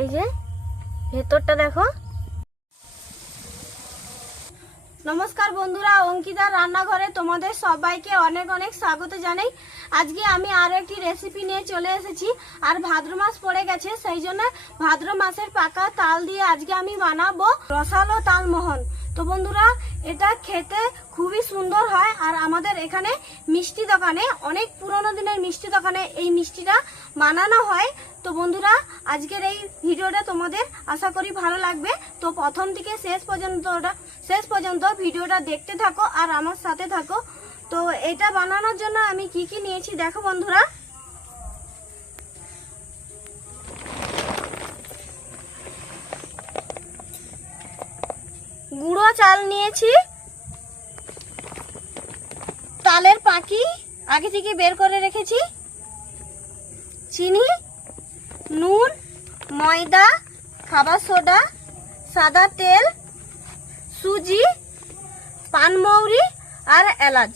এই যে ভেতরটা দেখো। নমস্কার বন্ধুরা, অঙ্কিতার রান্নাঘরে তোমাদের সবাইকে অনেক অনেক স্বাগত জানাই। আজকে আমি আরো একটি রেসিপি নিয়ে চলে এসেছি। আর ভাদ্র মাস পড়ে গেছে, সেই জন্য ভাদ্র মাসের পাকা তাল দিয়ে আজকে আমি বানাবো রসালো তালমোহন। তো বন্ধুরা, এটা খেতে খুবই সুন্দর হয়। আর আমাদের এখানে মিষ্টি দোকানে, অনেক পুরনো দিনের মিষ্টি দোকানে এই মিষ্টিটা বানানো হয়। তো বন্ধুরা, আজকের এই ভিডিওটা তোমাদের আশা করি ভালো লাগবে। তো প্রথম থেকে শেষ পর্যন্ত ভিডিওটা দেখতে থাকো আর আমার সাথে থাকো। তো এটা বানানোর জন্য আমি কি কি নিয়েছি দেখো বন্ধুরা। গুঁড়ো চাল নিয়েছি, তালের পাকি আগে থেকে বের করে রেখেছি, চিনি, নুন, ময়দা, খাবার সোডা, সাদা তেল, সুজি, পানমৌরি আর এলাচ।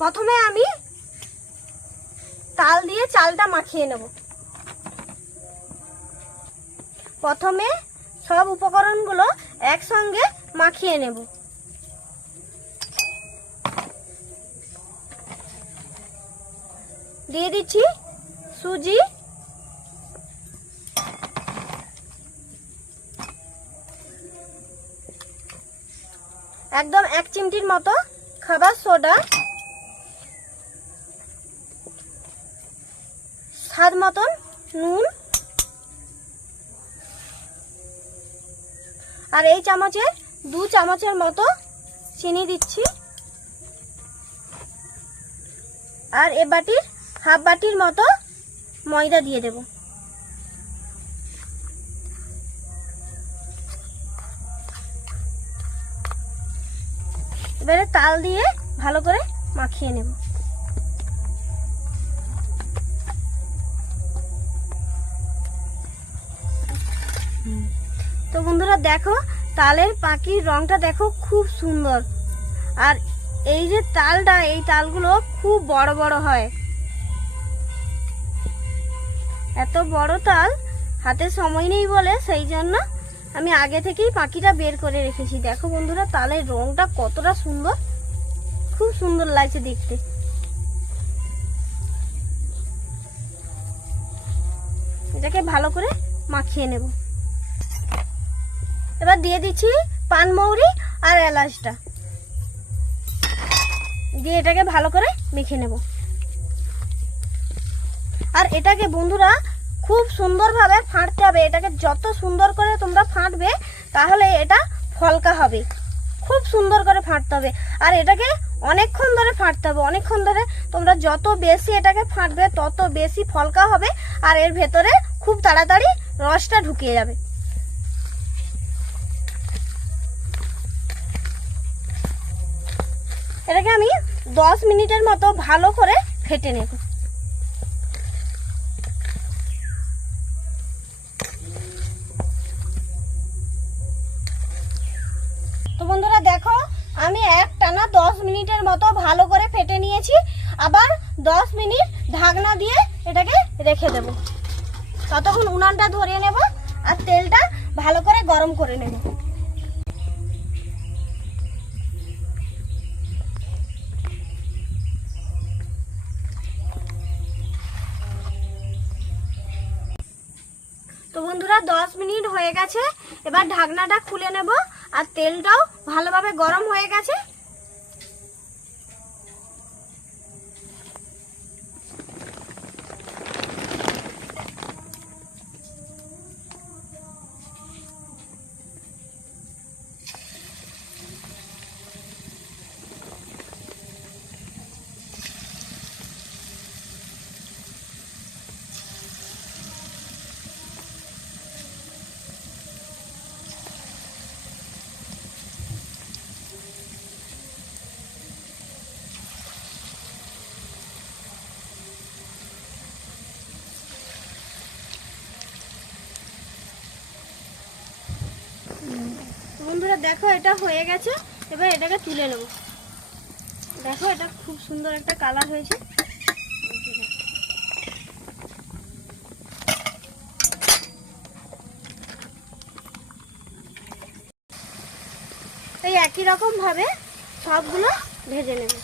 প্রথমে আমি তাল দিয়ে চালটা মাখিয়ে নেব। প্রথমে সব উপকরণগুলো একসঙ্গে মাখিয়ে নেব। দিয়ে দিচ্ছি সুজি, একদম 1 চিমটির মতো খাবার সোডা, স্বাদ মতন নুন, আর এই চামচে 2 চামচের মতো চিনি দিচ্ছি। আর এ বাটির হাফ বাটির মতো ময়দা দিয়ে দেব। এবারে তাল দিয়ে ভালো করে মাখিয়ে নেব। তো বন্ধুরা দেখো, তালের পাখির রংটা দেখো খুব সুন্দর। আর এই যে তালটা, এই তালগুলো খুব বড় বড় হয়। এত বড় তাল হাতে সময় নেই বলে সেই জন্য আমি আগে থেকেই পাখিটা বের করে রেখেছি। দেখো বন্ধুরা, তালের রংটা কতটা সুন্দর, খুব সুন্দর লাগছে দেখতে। এটাকে ভালো করে মাখিয়ে নেব। এবার দিয়ে দিচ্ছি পানমৌরি আর এলাচটা দিয়ে এটাকে ভালো করে মেখে নেব। আর এটাকে বন্ধুরা খুব সুন্দরভাবে ফাটতে হবে। এটাকে যত সুন্দর করে তোমরা ফাটবে তাহলে এটা ফলকা হবে। খুব সুন্দর করে ফাটতে হবে। আর এটাকে অনেকক্ষণ ধরে ফাটতে হবে। অনেকক্ষণ ধরে তোমরা যত বেশি এটাকে ফাটবে তত বেশি ফলকা হবে। আর এর ভেতরে খুব তাড়াতাড়ি রসটা ঢুকিয়ে যাবে। এটাকে আমি 10 মিনিটের মতো ভালো করে ফেটে নেব। তো বন্ধুরা দেখো, আমি একটানা 10 মিনিটের মতো ভালো করে ফেটে নিয়েছি। আবার 10 মিনিট ঢাকনা দিয়ে এটাকে রেখে দেব। ততক্ষণ উনানটা ধরিয়ে নেব আর তেলটা ভালো করে গরম করে নেব। তো বন্ধুরা 10 মিনিট হয়ে গেছে। এবার ঢাকনাটা খুলে নেব। আর তেলটাও ভালোভাবে গরম হয়ে গেছে। বন্ধুরা দেখো, এটা হয়ে গেছে। এবার এটাকে তুলে নেব। দেখো, এটা খুব সুন্দর একটা কালার হয়েছে। একই রকম ভাবে সবগুলো ভেজে নেব।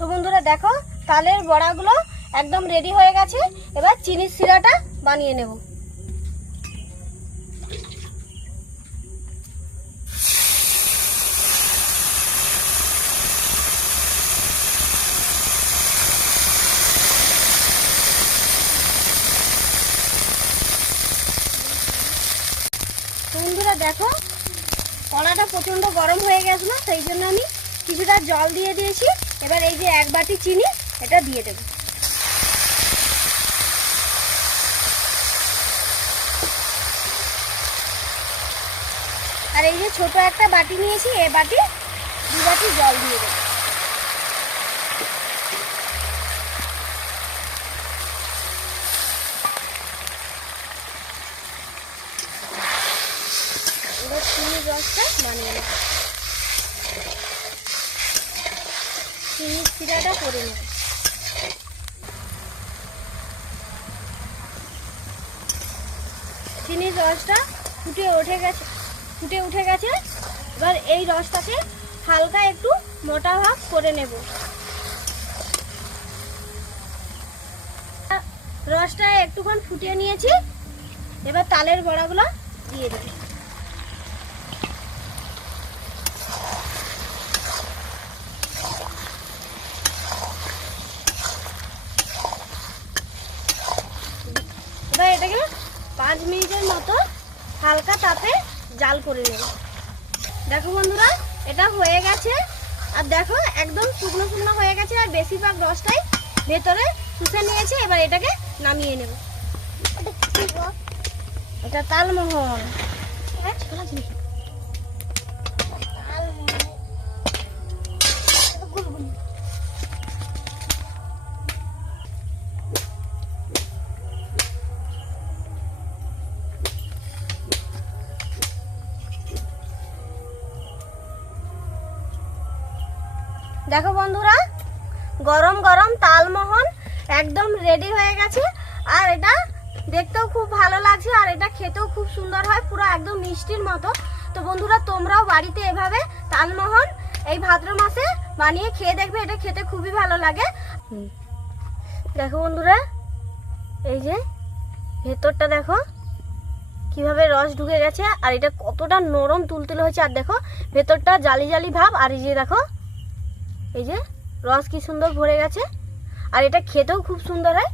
তো বন্ধুরা দেখো, তালের বড়াগুলো একদম রেডি হয়ে গেছে। এবার চিনির শিরাটা বানিয়ে নেব। বন্ধুরা দেখো, কড়াটা প্রচন্ড গরম হয়ে গেছিল, সেই জন্য আমি কিছুটা জল দিয়ে দিয়েছি। এবার এই যে 1 বাটি চিনি, এটা দিয়ে দেব। আর এই যে ছোট একটা বাটি নিয়েছি, এই বাটি 2 বাটি জল দিয়ে দেব। এবার চিনির রসটা বানিয়ে নেব, চিনির শিরাটা করে নেব। চিনির রসটা ফুটে উঠে গেছে। এবার এই রসটাকে হালকা একটু মোটা ভাব করে নেব। রসটা একটুক্ষণ ফুটিয়ে নিয়েছি। এবার তালের বড়াগুলো দিয়ে দেব। এবার এটাকে 5 মিনিটের মতো হালকা তাপে জাল করে নেব। দেখো বন্ধুরা, এটা হয়ে গেছে। আর দেখো একদম শুকনো শুকনো হয়ে গেছে, আর বেশিরভাগ রসটাই ভেতরে শুষে নিয়েছে। এবার এটাকে নামিয়ে নেব। এটা তালমোহন। দেখো বন্ধুরা, গরম গরম তালমোহন একদম রেডি হয়ে গেছে। আর এটা দেখতেও খুব ভালো লাগছে, আর এটা খেতেও খুব সুন্দর হয়, পুরো একদম মিষ্টির মতো। তো বন্ধুরা, তোমরাও বাড়িতে এভাবে তালমোহন এই ভাদ্র মাসে বানিয়ে খেয়ে দেখবে, এটা খেতে খুবই ভালো লাগে। দেখো বন্ধুরা, এই যে ভেতরটা দেখো কিভাবে রস ঢুকে গেছে, আর এটা কতটা নরম তুলতুলে হয়েছে। আর দেখো ভেতরটা জালি জালি ভাব, আর এই যে দেখো এই যে রস কি সুন্দর ভরে গেছে। আর এটা খেতেও খুব সুন্দর হয়।